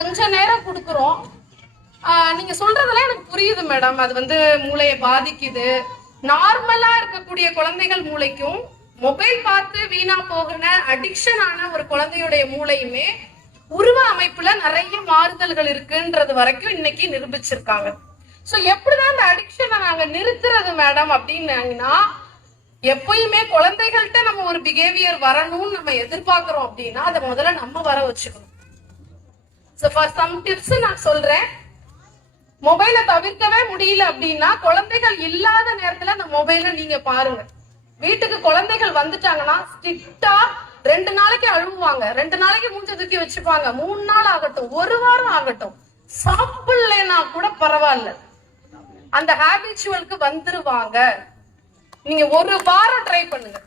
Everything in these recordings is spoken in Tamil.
கொஞ்ச நேரம் கொடுக்குறோம். நீங்க சொல்றதெல்லாம் எனக்கு புரியுது மேடம். அது வந்து மூளையை பாதிக்குது. நார்மலா இருக்கக்கூடிய குழந்தைகள் மூளைக்கும் மொபைல் பார்த்து வீணா போகிற அடிக்ஷன் ஆன ஒரு குழந்தையுடைய மூளையுமே உருவ அமைப்புல நிறைய மாறுதல்கள் இருக்குன்றது வரைக்கும் இன்னைக்கு நிரூபிச்சிருக்காங்க. சோ எப்படிதான் இந்த அடிக்ஷனை நாங்க நிறுத்துறது மேடம் அப்படின்னா, எப்பயுமே குழந்தைகள்கிட்ட நம்ம ஒரு பிஹேவியர் வரணும்னு நம்ம எதிர்பார்க்கிறோம் அப்படின்னா அதை முதல்ல நம்ம வர வச்சுக்கணும். So for some tips நான் சொல்றேன். மொபைலை தவிர்க்கவே முடியல அப்படின்னா குழந்தைகள் இல்லாத நேரத்துல அந்த மொபைலை நீங்க பாருங்க. வீட்டுக்கு குழந்தைகள் வந்துட்டாங்கன்னா ஸ்ட்ரிக்டா 2 நாளைக்கு அழுவாங்க, 2 நாளைக்கு மூஞ்ச தூக்கி வச்சுப்பாங்க, 3 நாள் ஆகட்டும், 1 வாரம் ஆகட்டும், சாப்பிடலன்னா கூட பரவாயில்ல, அந்த ஹாபிச்சுவலுக்கு வந்துருவாங்க. நீங்க 1 வாரம் ட்ரை பண்ணுங்க.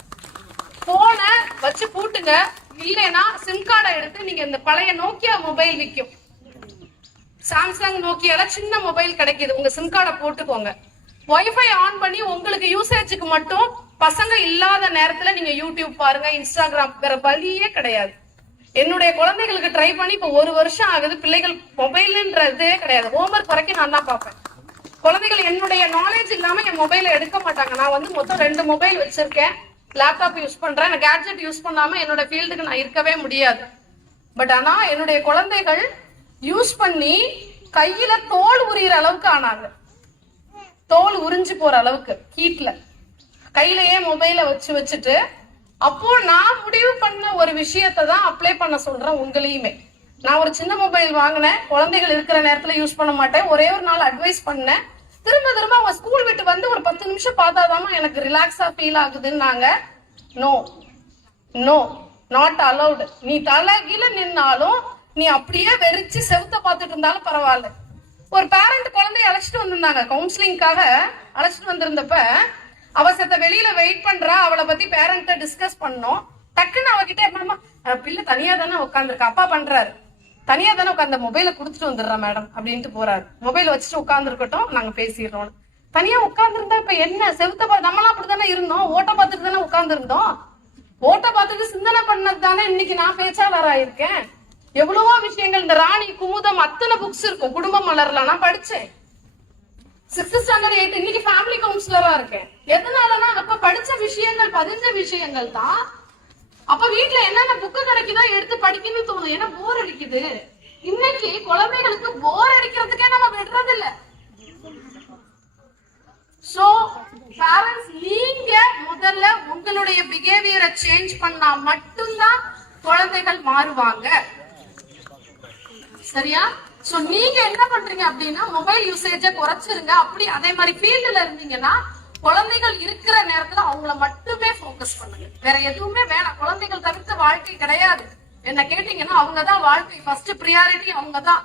போனை வச்சு பூட்டுங்க. இல்லைன்னா சிம் கார்டை எடுத்து நீங்க இந்த பழைய நோக்கியா மொபைல் விற்கும், சாம்சங் நோக்கியால சின்ன மொபைல் கிடைக்குது, உங்க சிம் கார்டை போட்டுக்கோங்க. வைஃபை ஆன் பண்ணி உங்களுக்கு யூசேஜுக்கு மட்டும் பசங்க இல்லாத நேரத்துல நீங்க யூடியூப் பாருங்க, இன்ஸ்டாகிராம், வேற வழியே கிடையாது. என்னுடைய குழந்தைகளுக்கு ட்ரை பண்ணி இப்ப 1 வருஷம் ஆகுது. பிள்ளைகள் மொபைல்ன்றதே கிடையாது. ஹோம்ஒர்க் வரைக்கும் நான் தான் பார்ப்பேன். குழந்தைகள் என்னுடைய நாலேஜ் இல்லாம என் மொபைலை எடுக்க மாட்டாங்க. நான் வந்து மொத்தம் 2 மொபைல் வச்சிருக்கேன், லேப்டாப் யூஸ் பண்றேன். கேட்ஜெட் யூஸ் பண்ணாம என்னோட ஃபீல்டுக்கு நான் இருக்கவே முடியாது. பட் ஆனா என்னுடைய குழந்தைகள் யூஸ் பண்ணி கையில தோல் உரியிற அளவுக்கு ஆனாங்க. தோல் உறிஞ்சு போற அளவுக்கு ஹீட்ல கையிலயே மொபைல வச்சுட்டு, அப்போ நான் முடிவு பண்ண ஒரு விஷயத்தை தான் அப்ளை பண்ண சொல்றேன் உங்களையுமே. நான் ஒரு சின்ன மொபைல் வாங்கினேன், குழந்தைகள் இருக்கிற நேரத்துல யூஸ் பண்ண மாட்டேன். ஒரே ஒரு நாள் அட்வைஸ் பண்ணேன். திரும்ப அவங்க ஸ்கூல் விட்டு வந்து ஒரு 10 நிமிஷம் பார்த்தாதாமா எனக்கு ரிலாக்ஸா ஃபீல் ஆகுதுன்னாங்க. No no, not allowed. நீ தலைகீழ நின்னாலும், நீ அப்படியே வெறிச்சு செவுத்த பார்த்துட்டு இருந்தாலும் பரவாயில்ல. ஒரு பேரண்ட் குழந்தைய அழைச்சிட்டு வந்திருந்தாங்க, கவுன்சிலிங்காக அழைச்சிட்டு வந்திருந்தப்ப அவசரத்தை வெளியில வெயிட் பண்றா. அவளை பத்தி பேரண்ட்ட டிஸ்கஸ் பண்ணோம். டக்குன்னு அவகிட்ட என்னமா, பிள்ளை தனியா தானே உட்காந்துருக்கா, அப்பா பண்றாரு, தனியா தானே உட்காந்து மொபைலை கொடுத்துட்டு வந்துடுறேன் மேடம் அப்படின்ட்டு போறாரு. மொபைல் வச்சுட்டு உட்கார்ந்து இருக்கட்டும், நாங்க பேசிடுறோம். தனியா உட்கார்ந்து இருந்தா இப்ப என்ன, செவுத்த நம்மளாம் அப்படித்தானே இருந்தோம், ஓட்ட பார்த்துட்டு தானே உட்கார்ந்து இருந்தோம். ஓட்ட பார்த்துட்டு சிந்தனை பண்ணது தானே இன்னைக்கு நான் பேச்சாளரா இருக்கேன். எவ்வளவோ விஷயங்கள், இந்த ராணி குமுதம் அத்தனை புக்ஸ் இருக்கும், குடும்ப மலர்ல நான் படிச்சேன். 6th ஸ்டாண்டர்ட் 8th இன்னைக்கு ஃபேமிலி கவுன்சிலரா இருக்கேன். எதனாலனா அப்ப படிச்ச விஷயங்கள், பதிஞ்ச விஷயங்கள் தான். அப்ப வீட்டுல என்னென்ன புக்கு கிடைக்குதோ எடுத்து படிக்கணும்னு தோணும். ஏன்னா போர் அடிக்குது. இன்னைக்கு குழந்தைகளுக்கு போர் அடிக்கிறதுக்கே நம்ம விடுறது இல்ல. சோ பேரண்ட்ஸ், நீங்க முதல்ல உங்களுடைய பிஹேவியரை சேஞ்ச் பண்ணா மட்டும்தான் குழந்தைகள் மாறுவாங்க. சரியா? சோ நீங்க என்ன பண்றீங்க அப்படின்னா, மொபைல் யூசேஜ குறைச்சிருங்க. அப்படி அதே மாதிரி ஃபீல்டுல இருந்தீங்கன்னா குழந்தைகள் இருக்கிற நேரத்துல அவங்கள மட்டுமே போக்கஸ் பண்ணுங்க. வேற எதுவுமே வேணாம். குழந்தைகள் தவிர்த்த வாழ்க்கை கிடையாது. என்ன கேட்டீங்கன்னா அவங்கதான் வாழ்க்கை, ஃபர்ஸ்ட் ப்ரியாரிட்டி அவங்கதான்.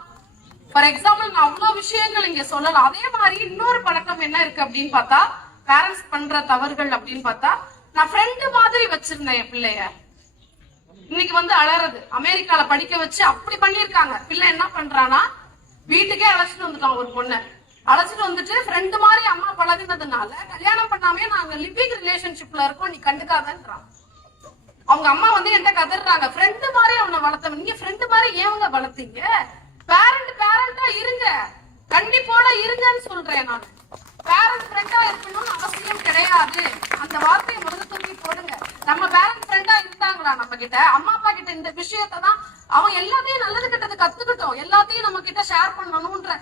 ஃபார் எக்ஸாம்பிள், நான் அவ்வளவு விஷயங்கள் இங்க சொல்லலாம். அதே மாதிரி இன்னொரு பழக்கம் என்ன இருக்கு அப்படின்னு பார்த்தா, பேரண்ட்ஸ் பண்ற தவறுகள் அப்படின்னு பார்த்தா, நான் ஃப்ரெண்டு மாதிரி வச்சிருந்தேன் என் பிள்ளைய. இன்னைக்கு வந்து அலறது. அமெரிக்கால படிக்க வச்சு அப்படி பண்ணிருக்காங்க. பிள்ளை என்ன பண்றானா, வீட்டுக்கே அழைச்சிட்டு வந்துட்டான் ஒரு பொண்ணை. அழைச்சிட்டு வந்துட்டு ஃப்ரெண்டு மாதிரி அம்மா பழகினதுனால கல்யாணம் பண்ணாமே நாங்க லிவிங் ரிலேஷன்ஷிப்ல இருக்கோம், நீ கண்டுக்காதன்றான். அவங்க அம்மா வந்து என்கிட்ட கதறாங்க, ஃப்ரெண்டு மாதிரி அவனை வளர்த்தவன், நீங்க ஃப்ரெண்டு மாதிரி ஏவங்க வளர்த்தீங்க? பேரண்டா இருங்க, கண்டிப்போட இருங்கன்னு சொல்றேன் நான். பேரண்ட் ஃப்ரெண்டா இருக்கணும்னு அவசியம் கிடையாது. அந்த வார்த்தையை முதல்ல தூக்கி போடுங்க. நம்ம பேரண்ட் ஃப்ரெண்டா இருந்தாங்களா நம்ம கிட்ட? அம்மா அப்பா கிட்ட இந்த விஷயத்தை தான் அவன் எல்லாத்தையும் நல்லது கிட்டது கத்துக்கிட்டோம், எல்லாத்தையும் நம்ம கிட்ட ஷேர் பண்ணணும்ன்ற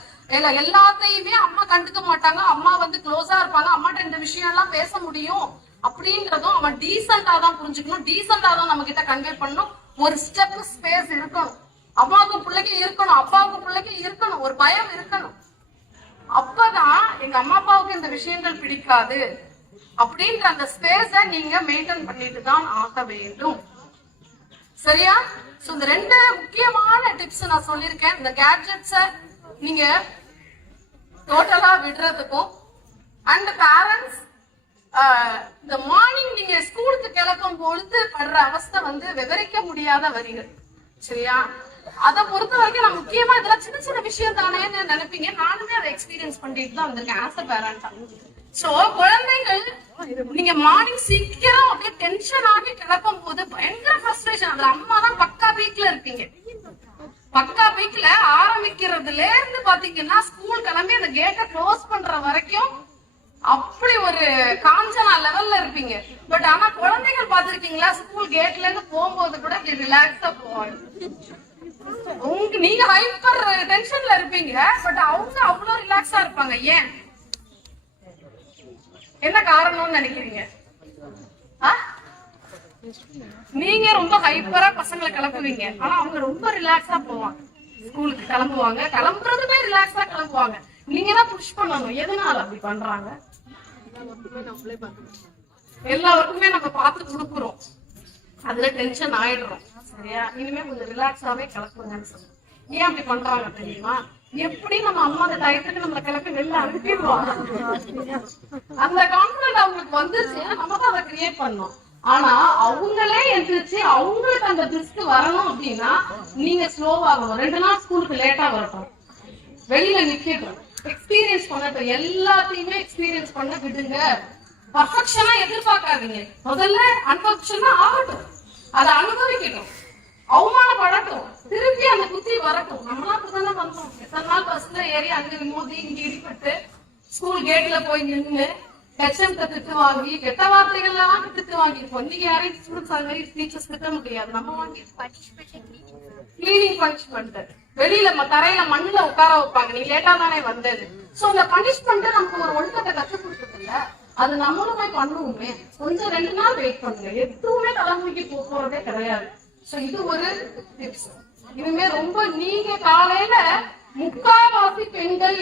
எல்லாத்தையுமே அம்மா கண்டுக்க மாட்டாங்க. அம்மா வந்து க்ளோஸா இருப்பாங்க, அம்மாட்ட இந்த விஷயம் எல்லாம் பேச முடியும் அப்படின்றதும் அவன் டீசெண்டா தான் புரிஞ்சுக்கணும், டீசெண்டா தான் நம்ம கிட்ட கன்வே பண்ணணும். ஒரு ஸ்டெப் ஸ்பேஸ் இருக்கணும். அம்மாவுக்கு பிள்ளைக்கு இருக்கணும், அப்பாவுக்கு பிள்ளைக்கு இருக்கணும், ஒரு பயம் இருக்கணும். அப்பதான் எங்க அம்மா அப்பாவுக்கு இந்த விஷயங்கள் பிடிக்காது அப்படின்ற அந்த ஸ்பேஸ நீங்க மெயின்டைன் பண்ணிட்டு தான் ஆக வேண்டும். சரியா? சோ இந்த 2 முக்கியமான டிப்ஸ் நான் சொல்லியிருக்கேன். இந்த கேட்ஜெட்ஸ நீங்க டோட்டலா விடுறதுக்கும், அண்ட் பேரண்ட்ஸ் இந்த மார்னிங் நீங்க ஸ்கூலுக்கு கிளப்பும் பொழுது படுற அவஸ்தை வந்து விவரிக்க முடியாத வரிகள். சரியா? அதை பொறுத்த வரைக்கும் நான் முக்கியமா இதெல்லாம் சின்ன சின்ன விஷயம் தானேன்னு நினைப்பீங்க. நானுமே அதை எக்ஸ்பீரியன்ஸ் பண்ணிட்டு தான் வந்திருக்கேன் ஆஸ் அ பேரண்டா. சோ குழந்தைகள் நீங்க மார்னிங் சீக்கிரம் அப்படியே டென்ஷன் ஆகி கிளப்பும் போது பயங்கர ஃப்ரஸ்ட்ரேஷன். அதுல அம்மா தான் பக்கா பீக்ல இருப்பீங்க. பக்கா பீக்ல வைக்கிறதுல இருந்து பாத்தீங்கன்னா ஸ்கூல் கிளம்பி அந்த கேட்டை க்ளோஸ் பண்ற வரைக்கும் அப்படி ஒரு காஞ்சனா லெவல்ல இருப்பீங்க. பட் ஆனா குழந்தைகள் பாத்துருக்கீங்களா, ஸ்கூல் கேட்ல இருந்து போகும்போது கூட ரிலாக்ஸா போவாங்க. நீங்க ஹைப்பர் டென்ஷன்ல இருப்பீங்க, பட் அவங்க அவ்வளவு ரிலாக்ஸா இருப்பாங்க. ஏன், என்ன காரணம்னு நினைக்கிறீங்க? நீங்க ரொம்ப ஹைப்பரா பசங்களை கிளப்புவீங்க, ஆனா அவங்க ரொம்ப ரிலாக்ஸா போவாங்க. ஸ்கூலுக்கு கிளம்புவாங்க, கிளம்புறதுமே ரிலாக்ஸா கிளம்புவாங்க. நீங்க தான் புஷ் பண்ணணும். எதனால அப்படி பண்றாங்க? எல்லாருக்குமே நம்ம பார்த்து கொடுக்குறோம், அதுல டென்ஷன் ஆயிடுறோம். சரியா? இனிமே கொஞ்சம் ரிலாக்ஸாவே கிளப்புங்கன்னு சொல்லுங்க. ஏன் அப்படி பண்றாங்க தெரியுமா? எப்படி நம்ம அம்மா அந்த டயத்துக்கு நம்மள கிளப்பி வெளில அனுப்பிடுவாங்க. அந்த கான்பிடன்ட் அவங்களுக்கு வந்துருச்சு, நம்ம தான் அதை கிரியேட் பண்ணோம். ஆனா அவங்களே எந்திரிச்சு அவங்களுக்கு அந்த ரிஸ்க் வரணும் அப்படின்னா நீங்க ஸ்லோவாகணும். 2 நாள் ஸ்கூலுக்கு லேட்டா வரட்டும், வெளியில நிக்கட்டும், எக்ஸ்பீரியன்ஸ் பண்ணட்டும். எல்லாத்தையுமே எக்ஸ்பீரியன்ஸ் பண்ண விடுங்க. பர்ஃபெக்ஷனா எதிர்பார்க்காதீங்க. முதல்ல அன்பர்ஃபெக்ஷனா ஆகட்டும், அதை அனுபவிக்கட்டும், அவமானப்படட்டும், திருப்பி அந்த புத்தி வரட்டும். நம்மளாம் அப்படித்தானே வந்தோம். எத்தனை நாள் பஸ்ல ஏறி அங்க மோதி இங்க இடிப்பட்டு ஸ்கூல் கேட்ல போய் நின்று ஹெச்எம்கிட்ட திட்டு வாங்கி கெட்ட வார்த்தைகள்லாம் திட்டு வாங்கிருப்போம். நீங்க யாரையும் ஸ்டூடெண்ட்ஸ் அது மாதிரி டீச்சர்ஸ் திட்ட முடியாது. நம்ம வாங்கி கிளீனிங் பனிஷ்மெண்ட், வெளியில தரையில மண்ணுல உட்கார வைப்பாங்க, நீ லேட்டா தானே வந்தது. சோ அந்த பனிஷ்மெண்ட் நமக்கு ஒரு ஒழுக்கத்தை கற்றுக் கொடுத்தது இல்ல, அது நம்மளுமே பண்ணுவோமே. கொஞ்சம் 2 நாள் வெயிட் பண்ணுங்க, எதுவுமே தலைமுறைக்கு போறதே கிடையாது. சோ இது ஒரு டிப்ஸ். இனிமே ரொம்ப நீங்க காலையில 3/4 பெண்கள்